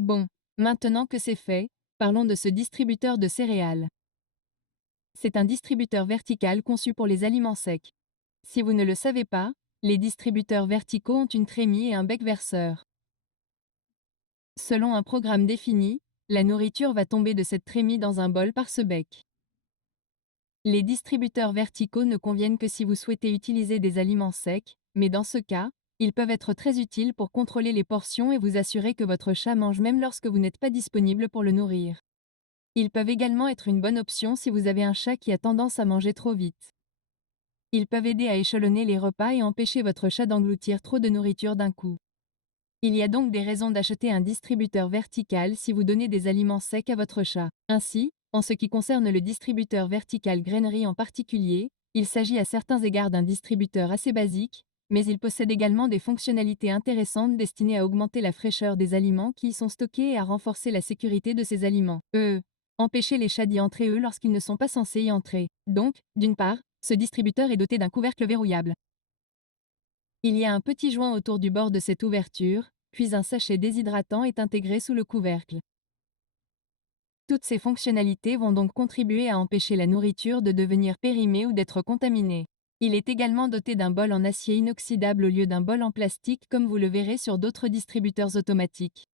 Bon, maintenant que c'est fait, parlons de ce distributeur de céréales. C'est un distributeur vertical conçu pour les aliments secs. Si vous ne le savez pas, les distributeurs verticaux ont une trémie et un bec verseur. Selon un programme défini, la nourriture va tomber de cette trémie dans un bol par ce bec. Les distributeurs verticaux ne conviennent que si vous souhaitez utiliser des aliments secs, mais dans ce cas, ils peuvent être très utiles pour contrôler les portions et vous assurer que votre chat mange même lorsque vous n'êtes pas disponible pour le nourrir. Ils peuvent également être une bonne option si vous avez un chat qui a tendance à manger trop vite. Ils peuvent aider à échelonner les repas et empêcher votre chat d'engloutir trop de nourriture d'un coup. Il y a donc des raisons d'acheter un distributeur vertical si vous donnez des aliments secs à votre chat. Ainsi, en ce qui concerne le distributeur vertical grainerie en particulier, il s'agit à certains égards d'un distributeur assez basique, mais il possède également des fonctionnalités intéressantes destinées à augmenter la fraîcheur des aliments qui y sont stockés et à renforcer la sécurité de ces aliments. Empêcher les chats d'y entrer lorsqu'ils ne sont pas censés y entrer. Donc, d'une part, ce distributeur est doté d'un couvercle verrouillable. Il y a un petit joint autour du bord de cette ouverture, puis un sachet déshydratant est intégré sous le couvercle. Toutes ces fonctionnalités vont donc contribuer à empêcher la nourriture de devenir périmée ou d'être contaminée. Il est également doté d'un bol en acier inoxydable au lieu d'un bol en plastique comme vous le verrez sur d'autres distributeurs automatiques.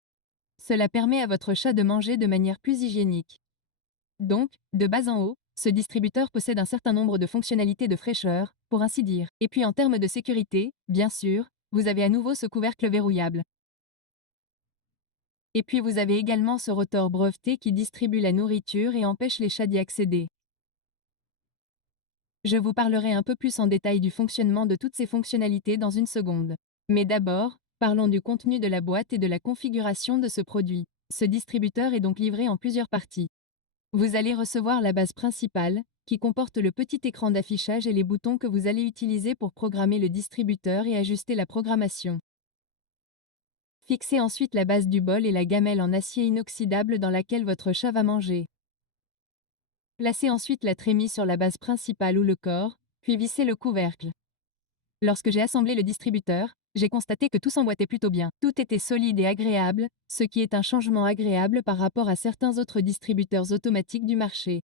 Cela permet à votre chat de manger de manière plus hygiénique. Donc, de bas en haut, ce distributeur possède un certain nombre de fonctionnalités de fraîcheur, pour ainsi dire. Et puis en termes de sécurité, bien sûr, vous avez à nouveau ce couvercle verrouillable. Et puis vous avez également ce rotor breveté qui distribue la nourriture et empêche les chats d'y accéder. Je vous parlerai un peu plus en détail du fonctionnement de toutes ces fonctionnalités dans une seconde. Mais d'abord, parlons du contenu de la boîte et de la configuration de ce produit. Ce distributeur est donc livré en plusieurs parties. Vous allez recevoir la base principale, qui comporte le petit écran d'affichage et les boutons que vous allez utiliser pour programmer le distributeur et ajuster la programmation. Fixez ensuite la base du bol et la gamelle en acier inoxydable dans laquelle votre chat va manger. Placez ensuite la trémie sur la base principale ou le corps, puis vissez le couvercle. Lorsque j'ai assemblé le distributeur, j'ai constaté que tout s'emboîtait plutôt bien. Tout était solide et agréable, ce qui est un changement agréable par rapport à certains autres distributeurs automatiques du marché.